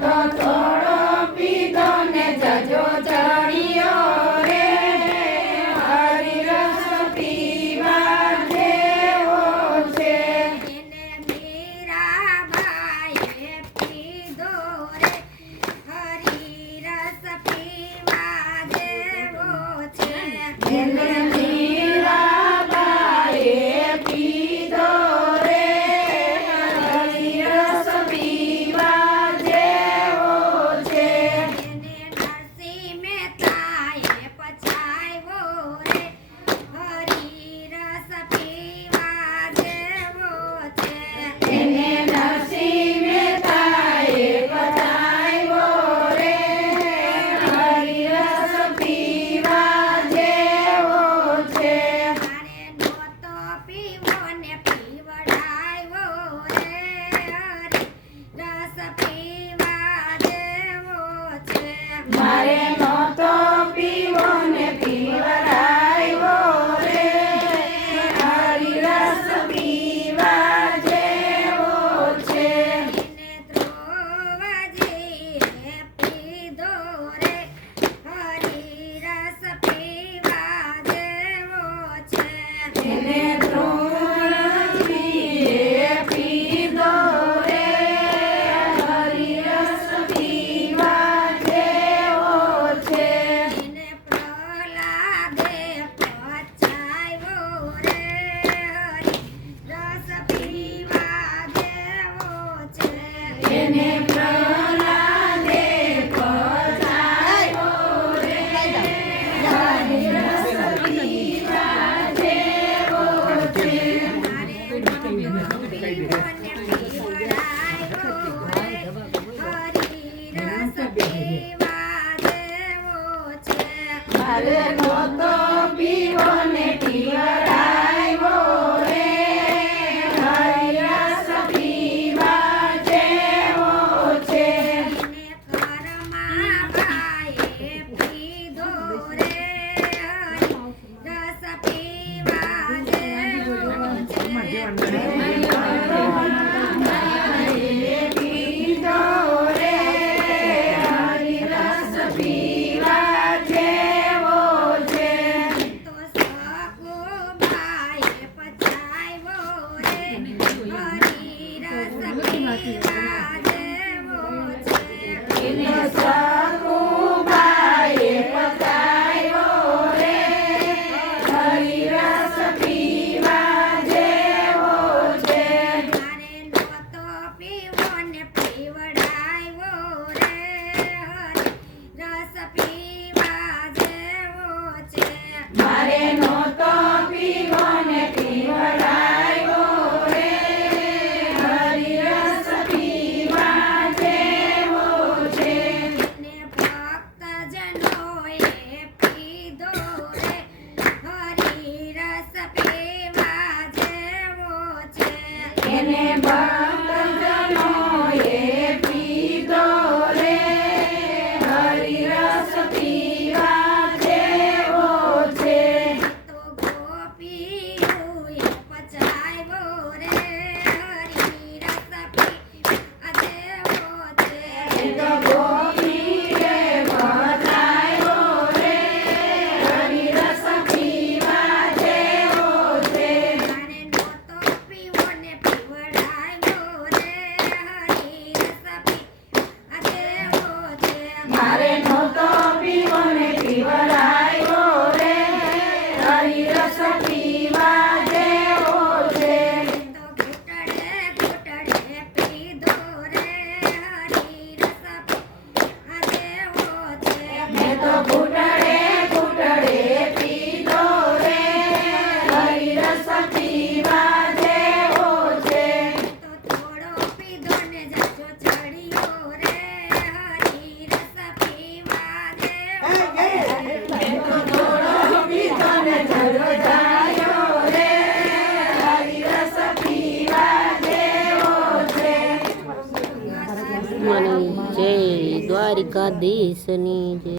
તો થોડો પીધો ને જજો ચડિયો રે હરિરસ પીવા જેવો છે. એને મીરાબાઈએ પીધો રે હરિરસ પીવા જેવો છે. એને મીરાબાઈએ પીધો રે હરિરસ પીવા જેવો છે. એને નરસિંહ મહેતાએ પચાવ્યો રે હરિરસ પીવા જેવો છે. એને નરસિંહ મહેતાએ પધાર્યો રે હરિરસ પીવા જેવો છે. મારે નહોતો પીવો ને પીવડાવ્યો રે હરિરસ પીવા જેવો છે. મારે નહોતો પીવો ને પીવડાવ્યો રે હરિરસ પીવા જેવો છે. એને દ્રોવાજીએ પીધો રે હરિરસ પીવા જેવો છે. એને દ્રોણજીએ પીધો રે હરિરસ પીવા જેવો છે. એને પ્રહલાદે પચાવ્યો રે હરિરસ પીવા જેવો છે. એને પ્રહલાદે પધાર્યો રે હરિરસ પીવા જેવો છે. મારે નહોતો પીવો ને પીવડાવ્યો રે હરિરસ પીવા જેવો છે. મારે નહોતો પીવો ને પીવડાવ્યો રે હરિરસ પીવા જેવો છે. એને કરમાબાઈએ પીધો રે હરિરસ પીવા જેવો છે. કરમાબાઈએ પીધો રે હરિરસ પીવા જેવો છે. તો સકુબાઈએ પચાવ્યો રે હરિરસ પીવા જેવો છે. એને સકુબાએ પધાર્યો રે હરિરસ પીવા જેવો છે. મારે નહોતો પીવો ને પીવડાવ્યો રે હરિરસ પીવા જેવો છે. મારે નહોતો પીવો ને પીવડાવ્યો રે હરિરસ પીવા જેવો છે. ને ભક્તજનોએ પીધો રે હરિરસ પીવા જેવો છે. એને ભક્તજનોએ પીધો રે હરિરસ પીવા જેવો છે. તો ગોપીઓએ પચાવ્યો રે હરિરસ પીવા જેવો છે. એ તો ગોપીએ પધાર્યો રે હરિરસ પીવા જેવો છે. મારે નહોતો પીવો ને પીવડાવ્યો રે હરિરસ પીવા જેવો છે. મારે નહોતો પીવો ને પીવડાવ્યો રે હરિરસ પીવા જેવો છે. તો ઘૂંટડે ઘૂંટડે પીધો રે હરિરસ પીવા જેવો છે. મેં તો ઘૂંટડે ઘૂંટડે પીધો રે હરિરસ પીવા જેવો છે. તો થોડો પીધો ને જાજો ચડિયો રે હરિરસ પીવા જેવો છે. મેં તો થોડો પીધો ને જરો જાયો રે હરિરસ પીવા જેવો છે. મને જય દ્વારિકાધીશની જય.